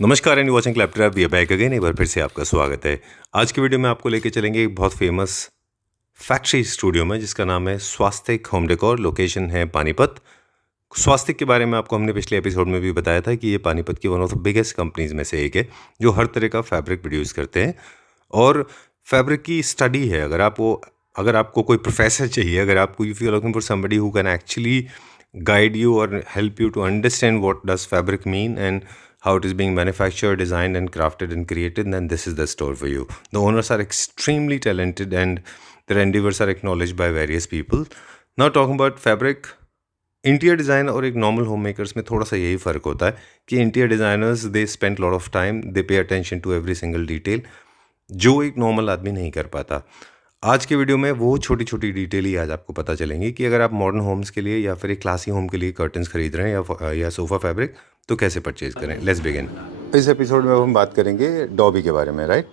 नमस्कार and watching Claptrap we are back again. एक बार फिर से आपका स्वागत है। आज की वीडियो में आपको लेके चलेंगे एक बहुत फेमस फैक्ट्री स्टूडियो में जिसका नाम है स्वास्तिक होम डेकोर। लोकेशन है पानीपत। स्वास्तिक के बारे में आपको हमने पिछले एपिसोड में भी बताया था कि ये पानीपत की one of the biggest companies में से एक है जो हर तरह का फैब्रिक प्रोड्यूस करते हैं और फैब्रिक की स्टडी है। अगर आपको कोई प्रोफेसर चाहिए, अगर आपको you feel looking for somebody who can actually guide you or help you to understand what does fabric mean and how it is being manufactured, designed and crafted and created, then this is the store for you. The owners are extremely talented and their endeavors are acknowledged by various people. Now talking about fabric, interior design और एक normal home makers में थोड़ा सा यही फ़र्क होता है कि interior designers they spend lot of time, they pay attention to every single detail जो एक नॉर्मल आदमी नहीं कर पाता। आज के वीडियो में वो छोटी छोटी डिटेल ही आज आपको पता चलेंगी कि अगर आप मॉडर्न होम्स के लिए या फिर एक क्लासी होम के लिए कर्टन्स खरीद रहे हैं या सोफ़ा फैब्रिक तो कैसे परचेज करें। Let's begin. इस एपिसोड में हम बात करेंगे डॉबी के बारे में, राइट?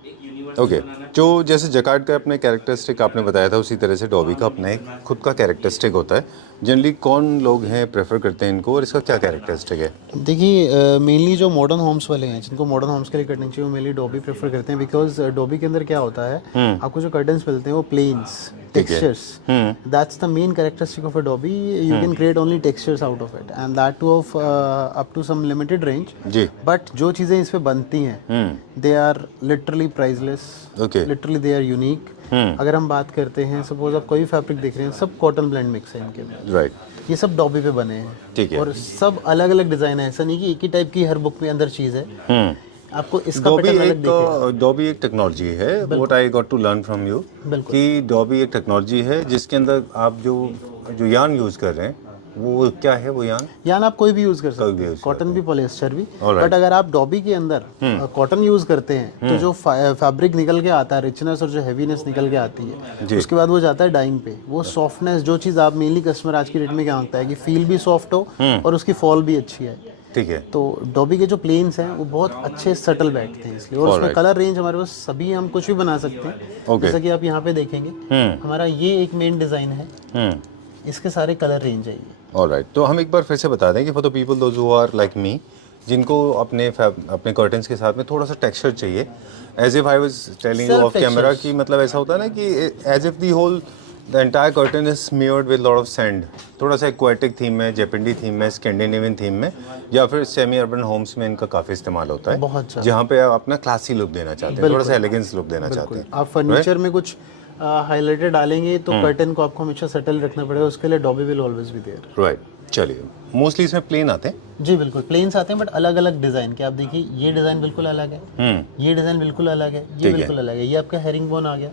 ओके, जो जैसे जकार्ड का अपने कैरेक्टरिस्टिक आपने बताया था उसी तरह से डॉबी का अपना एक खुद का कैरेक्टरिस्टिक होता है। जनरली कौन लोग हैं प्रेफर करते हैं इनको और इसका क्या कैरेक्टरिस्टिक है? देखिए, मेनली जो मॉडर्न होम्स वाले हैं जिनको मॉडर्न होम्स के लिए कर्टन चाहिए वो मेनली डॉबी प्रेफर करते हैं बिकॉज डॉबी के अंदर क्या होता है, आपको जो कर्टन्स मिलते हैं वो plains textures, that's the main characteristic of a dobby. You can create only textures out of it and that too of up to some limited range जी। बट जो चीज़ें इस पे बनती हैं they are literally priceless, literally they are unique. अगर हम बात करते हैं, सपोज आप कोई फैब्रिक देख रहे हैं, सब कॉटन ब्लेंड मिक्स है इनके अंदर, राइट? ये सब डॉबी पे बने हैं, ठीक है। और सब अलग अलग डिजाइन है, ऐसा नहीं कि एक ही टाइप की हर बुक में अंदर चीज है। आपको इसका पैटर्न अलग दिखेगा। डॉबी एक टेक्नोलॉजी है, what I got to learn from you कि डॉबी एक टेक्नोलॉजी है जिसके अंदर आप जो यार्न यूज कर रहे हैं वो क्या है? वो यार्न आप कोई भी यूज कर सकते हैं, कॉटन भी पॉलिएस्टर भी, बट अगर आप डॉबी के अंदर कॉटन यूज करते हैं तो जो फैब्रिक निकल के आता है, रिचनेस और जो हैवीनेस निकल के आती है, उसके बाद वो जाता है डाइंग पे। वो सॉफ्टनेस, जो चीज़ आप मेनली कस्टमर आज की डेट में क्या मांगता है कि फील भी सॉफ्ट हो और उसकी फॉल भी अच्छी है, ठीक है। तो डॉबी के जो प्लेन्स हैं वो बहुत अच्छे सटल बैठते हैं इसलिए, और उसमें कलर रेंज हमारे पास सभी, हम कुछ भी बना सकते हैं। जैसा कि आप यहाँ पे देखेंगे, हमारा ये एक मेन डिजाइन है, इसके सारे कलर रेंज है। ऑलराइट, तो हम एक बार फिर से बता दें कि for the people those who are like me, जिनको अपने कर्टन्स के साथ में थोड़ा सा टेक्सचर चाहिए, as if I was telling you off camera कि मतलब ऐसा होता है ना कि as if the whole the entire curtain is smeared with lot of sand, थोड़ा सा एक्वाटिक थीम में, जेपेंडी थीम में, स्कैंडिनेवियन थीम में, या फिर सेमी अर्बन होम्स में इनका काफ़ी इस्तेमाल होता है, जहाँ पे आप अपना क्लासी लुक देना चाहते हैं, थोड़ा सा एलिगेंस लुक देना चाहते हैं। आप फर्नीचर में कुछ हाइलाइटेड डालेंगे तो कर्टन को आपको हमेशा सेटल रखना पड़ेगा, उसके लिए dobby will always be there, right? चलिए, मोस्टली इसमें प्लेन आते हैं जी, बिल्कुल प्लेन्स आते हैं, बट अलग अलग डिजाइन के। आप देखिए, ये डिजाइन बिल्कुल अलग है, ये डिजाइन बिल्कुल अलग है, ये बिल्कुल अलग है, ये आपका हेरिंग बोन आ गया,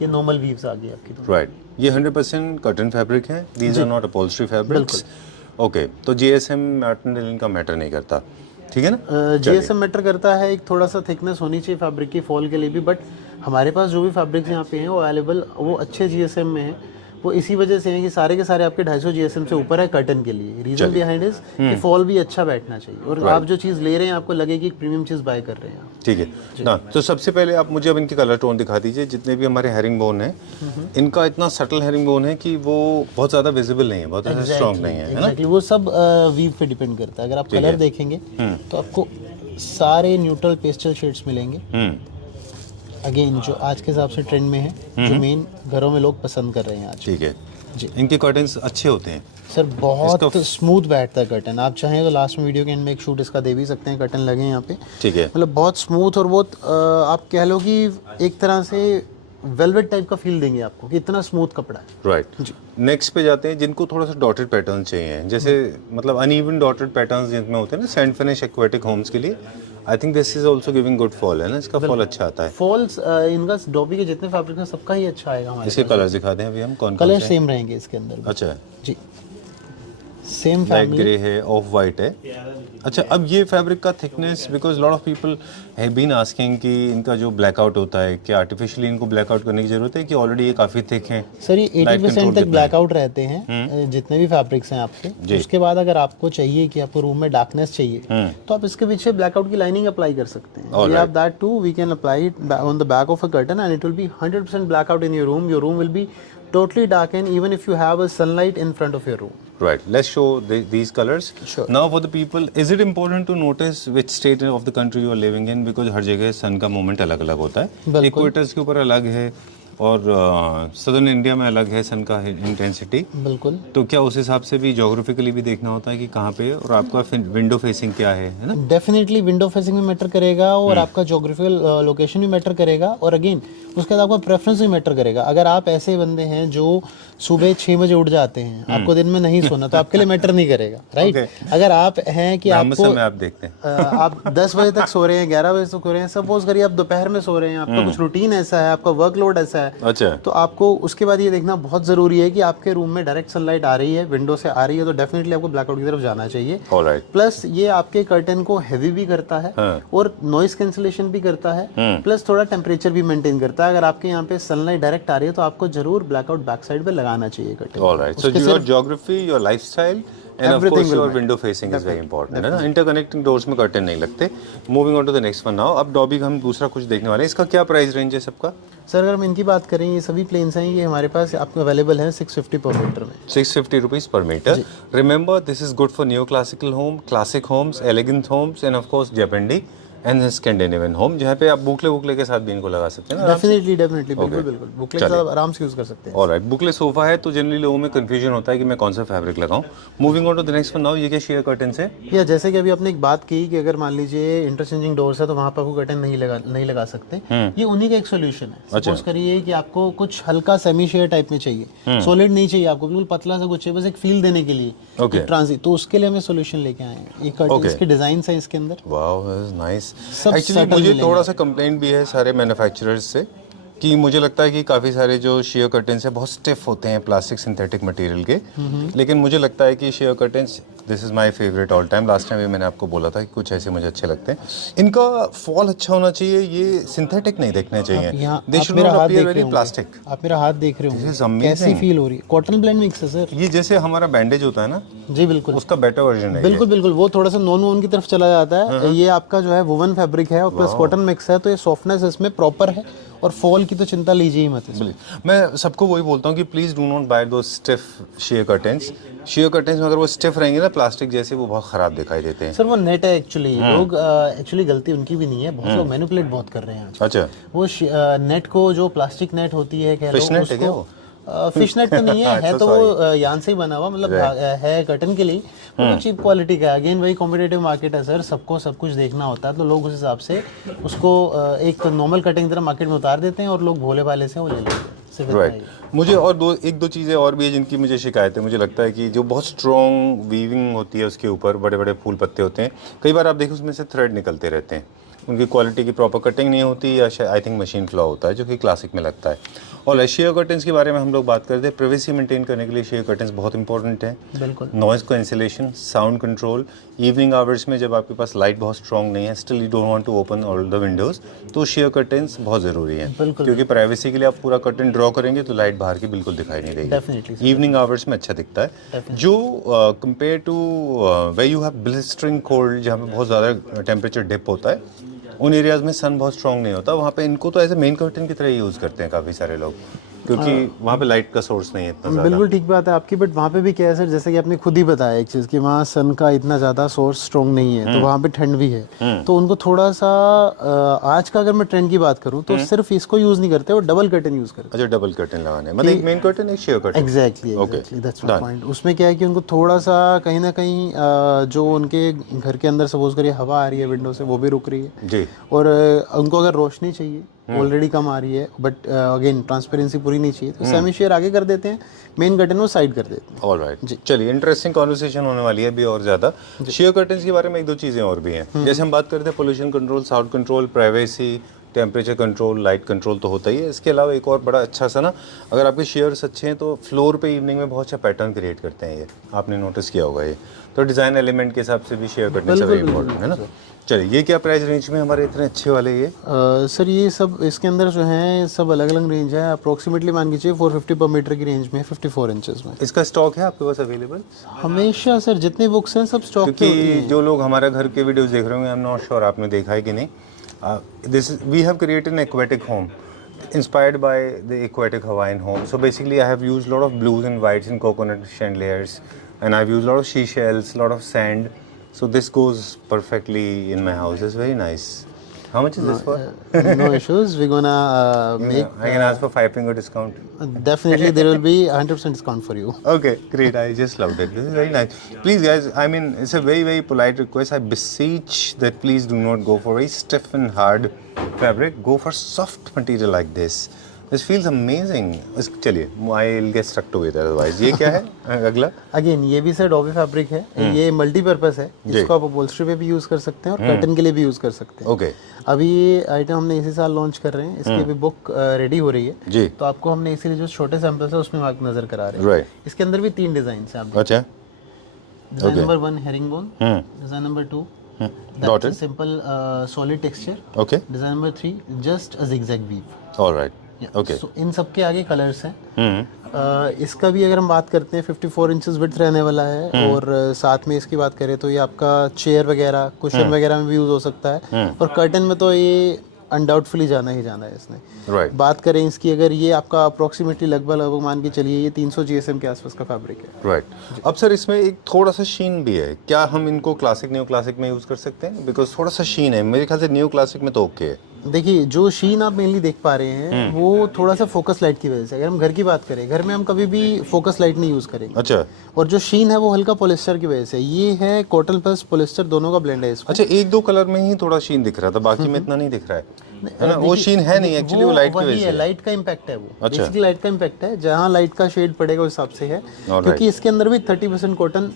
ये नॉर्मल वीव्स आ गई आपकी, राइट? ये 100% कॉटन फैब्रिक है, these are not upholstery fabrics. Okay, तो जीएसएम मैटेरियल का मैटर नहीं करता, ठीक है ना? जीएसएम मैटर करता है, एक थोड़ा सा थिकनेस होनी चाहिए फैब्रिक की फॉल के लिए भी, बट हमारे पास जो भी फैब्रिक्स यहाँ पे हैं वो अवेलेबल, वो अच्छे जीएसएम में है। वो इसी वजह से है कि सारे के सारे आपके 250 जीएसएम से ऊपर है कर्टन के लिए। रीजन बिहाइंड इज कि फॉल भी अच्छा बैठना चाहिए, और आप जो चीज़ ले रहे हैं आपको लगे कि प्रीमियम चीज़ बाय कर रहे हैं, ठीक है ना? तो सबसे पहले आप मुझे अब इनके कलर टोन दिखा दीजिए। जितने भी हमारे हेरिंग बोन है, इनका इतना सटल हेरिंग बोन है कि वो बहुत ज़्यादा विजिबल नहीं है, बहुत ज़्यादा स्ट्रॉन्ग नहीं है, है ना? वो सब वीव पे डिपेंड करता है। अगर आप कलर देखेंगे तो आपको सारे न्यूट्रल पेस्टल शेड्स मिलेंगे, अगेन जो आज के हिसाब से ट्रेंड में है, जो मेन घरों में लोग पसंद कर रहे हैं आज, ठीक है जी। इनके कर्टन्स अच्छे होते हैं सर, बहुत स्मूथ बैठता है कर्टन। आप चाहें तो लास्ट में वीडियो के एंड में एक शूट इसका दे भी सकते हैं, कर्टन लगे यहाँ पे, ठीक है। मतलब बहुत स्मूथ और बहुत आप कह लो कि एक तरह से वेलवेट टाइप का फील देंगे आपको कि इतना स्मूथ कपड़ा है, राइट जी। नेक्स्ट पे जाते हैं, जिनको थोड़ा सा डॉटेड पैटर्न चाहिए, जैसे मतलब अनइवन डॉटेड पैटर्न्स जिनमें होते हैं ना, सैंड फिनिश एक्वेटिक होम्स के लिए, I think this is also giving good fall, है ना? इसका फॉल अच्छा आता है। फॉल्स इनका डॉबी के जितने फैब्रिक हैं सबका ही अच्छा आएगा हमारे। इसके कलर्स दिखा दें अभी हम, कौन कलर सेम रहेंगे इसके अंदर? अच्छा जी, सेम लाइट ग्रे है, ऑफ वाइट है। अच्छा, अब ये फैब्रिक का thickness, because lot of people have been asking कि इनका जो ब्लैकआउट होता है, क्या आर्टिफिशियली इनको ब्लैकआउट करने की जरूरत है कि ऑलरेडी ये काफी थिक हैं? सर, ये 80% तक ब्लैकआउट रहते हैं जितने भी फैब्रिक्स हैं आपके। उसके बाद अगर आपको चाहिए कि आपको रूम में डार्कनेस चाहिए तो आप इसके पीछे ब्लैकआउट की लाइनिंग अप्लाई कर सकते हैं। We have that too, we can apply it on the back of a curtain and it will be 100% blackout in your room. Your room will be totally darken even if you have a sunlight in front of your room. Right. Let's show these colors. Sure. Now for the people, is it important to notice which state of the country you are living in? Because हर जगह sun का moment अलग-अलग होता है. Equators के ऊपर अलग है और सदर्न इंडिया में अलग है सन का इंटेंसिटी. बिल्कुल. तो क्या उस हिसाब से भी ज्योग्राफिकली भी देखना होता है कि कहाँ पे और आपका विंडो फेसिंग क्या है ना? डेफिनेटली विंडो फेसिंग भी मैटर करेगा और आपका ज्योग्राफिकल लोकेशन भी मैटर करेगा और अगेन उसके बाद आपका प्रेफरेंस भी मैटर करेगा. अगर आप ऐसे बंदे हैं जो सुबह 6 बजे उठ जाते हैं, आपको दिन में नहीं सोना, तो आपके लिए मैटर नहीं करेगा, राइट? अगर आप हैं कि आपको आप देखते हैं आप 10 बजे तक सो रहे हैं, 11 बजे तक सो रहे हैं, सपोज करिए आप दोपहर में सो रहे हैं, आपका कुछ रूटीन ऐसा है, आपका वर्कलोड ऐसा है, अच्छा, तो आपको उसके बाद ये देखना बहुत जरूरी है कि आपके रूम में डायरेक्ट सनलाइट आ रही है, विंडो से आ रही है, तो डेफिनेटली आपको ब्लैकआउट की तरफ जाना चाहिए. प्लस ये आपके कर्टन को हैवी भी करता है और नॉइस कैंसिलेशन भी करता है, प्लस थोड़ा टेम्परेचर भी मेंटेन करता है. अगर आपके यहाँ पे सनलाइट डायरेक्ट आ रही है तो आपको जरूर ब्लैकआउट बैक साइड पे लगाना चाहिए curtain. Alright. So your geography, your lifestyle and of course your window facing is very important, है ना? इंटरकनेक्टिंग डोर्स में कर्टन नहीं लगते. Moving on to the next one now. अब डॉबी का हम दूसरा कुछ देखने वाले हैं. इसका क्या प्राइस रेंज है सबका? सर अगर हम इनकी बात करें, ये सभी प्लेन्स हैं, ये हमारे पास आपको अवेलेबल है 650 पर मीटर में. 650 rupees per metre. Remember this is good for new classical home, classic homes, elegant homes and of course जापानी एंड स्कैंडिनेवियन होम, जहाँ पे आप बुकले के साथ भी इनको लगा सकते हैं ना? डेफिनेटली बिल्कुल बुकले के साथ आराम से यूज कर सकते हैं. ऑलराइट. बुकले सोफा है तो जनरली लोगों में कंफ्यूजन होता है कि मैं कौन सा फैब्रिक लगाऊं. Moving on to the next one now. ये क्या शेयर कर्टन है? या जैसे कि अभी आपने एक बात की कि अगर मान लीजिए इंटरचेंजिंग डोर्स है तो वहाँ पर आपको कर्टन नहीं लगा सकते. ये उन्हीं का एक सोल्यूशन है. सपोज करिए कि आपको कुछ हल्का सेमी शेयर टाइप में चाहिए, सॉलिड नहीं चाहिए आपको, बिल्कुल पतला सा कुछ चाहिए, बस एक फील देने के लिए ट्रांजिट, तो उसके लिए हमें सोल्यूशन लेके आए हैं. ये कर्टन के डिजाइन है इसके अंदर. Wow, nice. एक्चुअली मुझे थोड़ा सा कंप्लेंट भी है सारे मैन्युफैक्चरर्स से कि मुझे लगता है कि काफ़ी सारे जो शेयर कर्टन्स हैं बहुत स्टिफ होते हैं प्लास्टिक सिंथेटिक मटेरियल के. लेकिन मुझे लगता है कि share curtains, this is my favourite all time. Last time भी मैंने आपको बोला था कि कुछ ऐसे मुझे अच्छे लगते हैं. इनका फॉल अच्छा होना चाहिए, ये सिंथेटिक नहीं दिखने चाहिए. They should not appear very plastic. आप मेरा हाथ देख रहे होंगे, कैसी फील हो रही है. कॉटन ब्लेंड मिक्स है सर. ये जैसे हमारा बैंडेज होता है ना? जी बिल्कुल, उसका बेटर वर्जन है. बिल्कुल वो थोड़ा सा नॉन वोवन की तरफ चला जाता है. ये आपका जो है वोवन फैब्रिक है और प्लस कॉटन मिक्स है, तो ये सॉफ्टनेस इसमें प्रॉपर है और फॉल की तो चिंता लीजिए ही मत. मैं सबको वही बोलता हूँ कि प्लीज़ डू नॉट बाय दो stiff share curtains. Share curtains में अगर वो स्टिफ रहेंगे ना प्लास्टिक जैसे, वो बहुत खराब दिखाई देते हैं. सर वो नेट है एक्चुअली. लोग एक्चुअली गलती उनकी भी नहीं है, बहुत लोग मैनिपुलेट बहुत कर रहे हैं. अच्छा. वो नेट को, जो प्लास्टिक नेट होती है, कह लो फिश नेट तो नहीं है, है तो वो यान से ही बना हुआ, मतलब है कर्टन के लिए, तो चीप क्वालिटी का. अगेन वही कॉम्पिटिटिव मार्केट है सर, सबको सब कुछ देखना होता है, तो लोग उस हिसाब से उसको एक नॉर्मल कटिंग तरह मार्केट में उतार देते हैं और लोग भोले भाले से वो ले लेते हैं. राइट. मुझे और एक दो चीज़ें और भी है जिनकी मुझे शिकायत है. मुझे लगता है कि जो बहुत स्ट्रॉन्ग वीविंग होती है उसके ऊपर बड़े बड़े फूल पत्ते होते हैं, कई बार आप देखो उसमें से थ्रेड निकलते रहते हैं. उनकी क्वालिटी की प्रॉपर कटिंग नहीं होती या आई थिंक मशीन फ्लॉ होता है, जो कि क्लासिक में लगता है. और शेयर कर्टन्स के बारे में हम लोग बात करते हैं. प्राइवेसी मेंटेन करने के लिए शेयर कर्टन्स बहुत इंपॉर्टेंट है. बिल्कुल. Noise cancellation, sound control, evening hours में जब आपके पास लाइट बहुत स्ट्रॉन्ग नहीं है, still you don't want to open all the windows, तो शेयर कर्टन्स बहुत ज़रूरी है. क्योंकि प्राइवेसी के लिए आप पूरा कर्टन ड्रॉ करेंगे तो लाइट बाहर की बिल्कुल दिखाई नहीं देगी. इवनिंग आवर्स में अच्छा दिखता है. जो compare two way you have blistering cold, जहाँ पे बहुत ज़्यादा टेम्परेचर डिप होता है, उन एरियाज़ में सन बहुत स्ट्रॉन्ग नहीं होता, वहाँ पे इनको तो एज ए मेन कर्टन की तरह यूज़ करते हैं काफ़ी सारे लोग, क्योंकि वहाँ पे लाइट का सोर्स नहीं है इतना ज़्यादा. बिल्कुल ठीक बात है आपकी. बट वहाँ पे भी क्या है सर, जैसे कि आपने खुद ही बताया एक चीज़ कि वहाँ सन का इतना ज़्यादा सोर्स स्ट्रॉन्ग नहीं है, तो वहाँ पे ठंड भी है, तो उनको थोड़ा सा आज का अगर मैं ट्रेंड की बात करूँ तो सिर्फ इसको यूज़ नहीं करते, वो डबल कर्टन यूज़ करते. अच्छा, डबल कर्टन लगाने, मतलब एक मेन कर्टन एक share curtain. Exactly, that's my point. उसमें क्या है कि उनको थोड़ा सा कहीं ना कहीं जो उनके घर के अंदर सपोज करिए हवा आ रही है विंडो से, वो भी रुक रही है जी, और उनको अगर रोशनी चाहिए ऑलरेडी कम आ रही है, बट अगेन ट्रांसपेरेंसी पूरी नहीं चाहिए, तो सेमी शेयर आगे कर देते हैं, मेन कर्टन वो साइड कर देते हैं. ऑलराइट जी. चलिए, इंटरेस्टिंग कॉन्वर्सेशन होने वाली है अभी और ज़्यादा. शेयर कर्टन्स के बारे में एक दो चीज़ें और भी हैं. जैसे हम बात करते हैं pollution control, sound control, privacy, temperature control, light control तो होता ही है. इसके अलावा एक और बड़ा अच्छा सा ना, अगर आपके शेयर्स अच्छे हैं तो फ्लोर पे इवनिंग में बहुत अच्छा पैटर्न क्रिएट करते हैं. ये आपने नोटिस किया होगा. ये तो डिज़ाइन एलिमेंट के हिसाब से भी शेयर करने से इम्पोर्टेंट है ना. चलिए, ये क्या प्राइस रेंज में हमारे इतने अच्छे वाले ये? सर ये सब इसके अंदर जो हैं सब अलग अलग रेंज है. अप्रोक्सीमेटली मान लीजिए 450 पर मीटर की रेंज में, 54 इंचेस में. इसका स्टॉक है आपके पास अवेलेबल? हमेशा सर, जितने बुक्स हैं सब स्टॉक. क्योंकि जो लोग हमारे घर के वीडियोस देख रहे होंगे, आई एम नॉट श्योर आपने देखा है कि नहीं, this we have created an aquatic home. inspired by the aquatic Hawaiian home. So basically I have used a lot of blues and whites and coconut chandeliers, and I've used a lot of seashells, a lot of sand. So this goes perfectly in my house. It's very nice. How much is this for? No issues. We're gonna make. I can ask for 5-finger discount. Definitely, there will be 100% discount for you. Okay, great. I just loved it. This is very nice. Please, guys, I mean, it's a very, very polite request. I beseech that please do not go for very stiff and hard fabric. Go for soft material like this. This feels amazing. चलिए, I'll get stuck to it otherwise. ये क्या है अगला? Again, ये भी sir dobby fabric है. ये multipurpose है. इसको आप अपहोल्स्ट्री पे भी यूज कर सकते हैं और कर्टन के लिए भी यूज कर सकते हैं. ओके. अभी ये आइटम हमने इसी साल लॉन्च कर रहे हैं. इसकी भी बुक रेडी हो रही है. जी. तो आपको हमने इसीलिए जो छोटे सैंपल्स है उसमें आप नजर करा रहे हैं. राइट. इसके अंदर भी 3 डिजाइन है. आप अच्छा. Design number 1 herringbone. Design number 2 Dotted. Simple solid texture. Okay. Design number 3 just a zigzag weave. Alright. Okay. So, इन सब के आगे कलर्स हैं. इसका भी अगर हम बात करते हैं 54 इंचेस विड्थ रहने वाला है. और साथ में इसकी बात करें तो ये आपका चेयर वगैरह कुशन वगैरह में भी यूज हो सकता है. और कर्टन में तो ये अनडाउटफुली जाना ही जाना है इसने. राइट. बात करें इसकी, अगर ये आपका अप्रोक्सीमेटली लगभग मान के चलिए ये 300 GSM के आसपास का फैब्रिक है. राइट. अब सर इसमें एक थोड़ा सा शीन भी है. क्या हम इनको क्लासिक न्यू क्लासिक में यूज कर सकते हैं? बिकॉज थोड़ा सा शीन है. मेरे ख्याल से न्यू क्लासिक में तो ओके है. देखिए, जो शीन आप मेनली देख पा रहे हैं वो थोड़ा सा फोकस लाइट की वजह से. अगर हम घर की बात करें, घर में हम कभी भी फोकस लाइट नहीं यूज करेंगे. अच्छा. और जो शीन है वो हल्का पॉलिस्टर की वजह से. ये है कॉटन प्लस पॉलिस्टर दोनों का ब्लेंड है इसमें. अच्छा, 1-2 कलर में ही थोड़ा शीन दिख रहा था, बाकी में इतना नहीं दिख रहा है ना? वो शीन है नहीं, एक्चुअली वो लाइट की वजह से है. लाइट का इम्पैक्ट है वो. अच्छा. बेसिकली लाइट का इम्पैक्ट है. जहाँ लाइट का शेड पड़ेगा उस हिसाब से है. क्योंकि इसके अंदर भी 30% कॉटन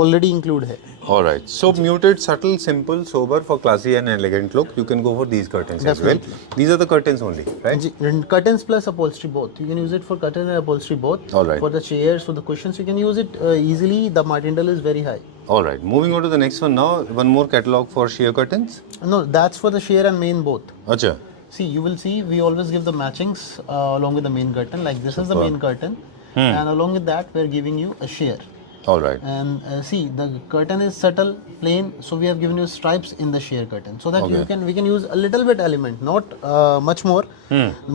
already include है. All right. So muted, subtle, simple, sober for classy and elegant look. You can go for these curtains as well. These are the curtains only, right? Curtains plus upholstery both. You can use it for curtain and upholstery both. All right. For the chairs, for the cushions, you can use it easily. The martindale is very high. All right. Moving on to the next one now. One more catalog for sheer curtains. No, that's for the sheer and main both. Acha. See, you will see we always give the matchings along with the main curtain. Like this is the main curtain, and along with that we're giving you a sheer. All right. And see, the curtain is subtle, plain, so we have given you stripes in the sheer curtain, so that we can use a little bit element, not much more.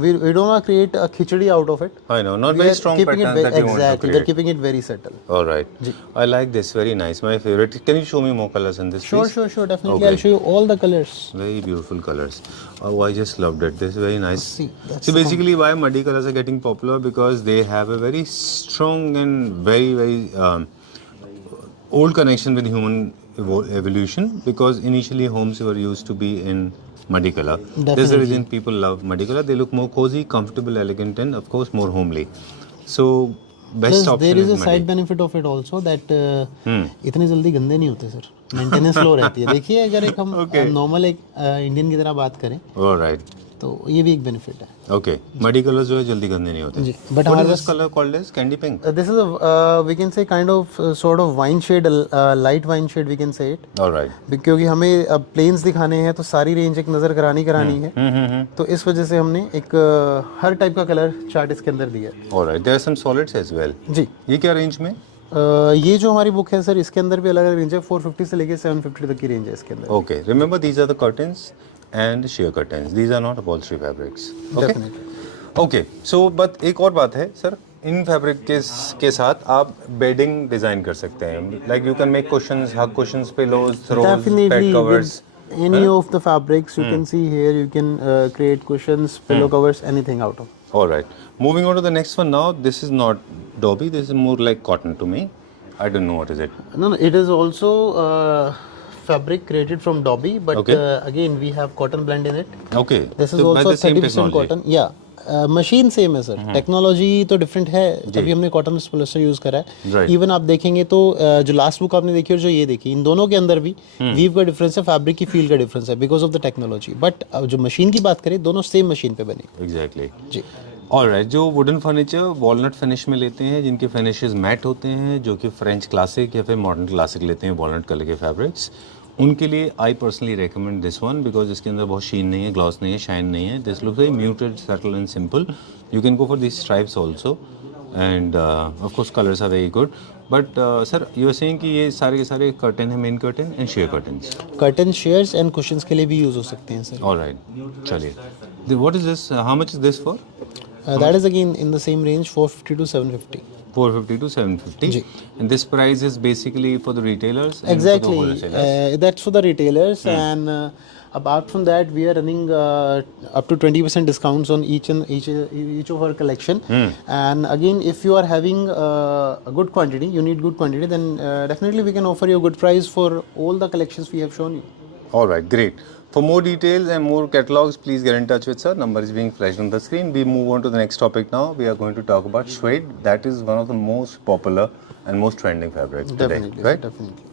We don't want to create a khichdi out of it. I know, not very strong pattern that you want to Exactly, create. we're keeping it very subtle. All right. I like this, very nice, my favorite. Can you show me more colors in this, please? Sure, definitely. I'll show you all the colors. Very beautiful colors. Oh, I just loved it. This is very nice. See, basically why muddy colors are getting popular, because they have a very strong and very old connection with human evolution, because initially homes were used to be in muddy color. That's the reason people love muddy color. They look more cozy, comfortable, elegant, and of course more homely. So best Plus, option there is a muddy. side benefit of it also that इतने जल्दी गंदे नहीं होते sir. Maintenance लो रहती है. देखिए, अगर एक हम नॉर्मल एक इंडियन की तरह बात करें, All right. तो ये भी एक बेनिफिट है. Okay. Muddy colors जो है जल्दी गंदे नहीं होते. जी. But What is this color called as? Candy pink. This is a we can say kind of sort of wine shade, light wine shade we can say it. All right. क्योंकि हमें अब planes दिखाने हैं तो सारी range एक नज़र करानी है. तो इस वजह से हमने एक हर टाइप का कलर चार्ट इसके अंदर दिया है. All right. There are some solids as well. जी. ये क्या रेंज में? ये जो हमारी बुक है सर, इसके अंदर भी अलग अलग रेंज है. 450 से लेके 750 तक की रेंज है इसके अंदर. Okay. Remember, these are the curtains and sheer curtains. These are not upholstery fabrics. Okay. Definitely. Okay. So, but एक और बात है सर, इन फैब्रिक के साथ आप बेडिंग डिजाइन कर सकते हैं. Like you can make cushions, hug cushions, pillows, throws, Definitely, bed covers. with any of the fabrics you can see here, you can create cushions, pillow covers, anything out of. All right. Moving on to the next one now. This is not Dobby. This is more like cotton to me. I don't know what is it. No, it is also fabric created from Dobby, but again we have cotton blend in it. Okay. This is So by also the same 30% technology. cotton. Yeah. Machine same है sir. Technology तो different है. अभी हमने cotton polyester use करा है. Even आप देखेंगे तो जो लास्ट बुक आपने देखी और जो ये देखी, इन दोनों के अंदर भी वीव का डिफरेंस है, फैब्रिक की फील का डिफरेंस है because of the technology. But जो मशीन की बात करें, दोनों सेम मशीन पे बने. Exactly. जी. ऑलराइट. जो वुडन फर्नीचर वॉलनट फिनिश में लेते हैं, जिनके फिनिशेस मैट होते हैं, जो कि फ्रेंच क्लासिक या फिर मॉडर्न क्लासिक लेते हैं वॉलनट कलर के फैब्रिक्स, उनके लिए I personally recommend this one, because इसके अंदर बहुत शीन नहीं है, ग्लॉस नहीं है, शाइन नहीं है. This looks very muted, subtle and simple. You can go for this stripes also, and of course colours are very good. But sir you are saying कि ये सारे के सारे कर्टन है, main curtain and sheer curtains. Curtain sheers and cushions के लिए भी use हो सकते हैं सर. ऑलराइट, चलिए. What is this, how much is this for? That is again in the same range 450 to 750. 450 to 750. जी. And this price is basically for the retailers and Exactly. for the wholesalers. That's for the retailers, and apart from that, we are running up to 20% discounts on each of our collection. And again, if you are having a good quantity, you need good quantity, then definitely we can offer you a good price for all the collections we have shown you. All right, great. For more details and more catalogs, please get in touch with sir. Number is being flashed on the screen. We move on to the next topic now. We are going to talk about suede. That is one of the most popular and most trending fabrics today, Definitely, right? definitely.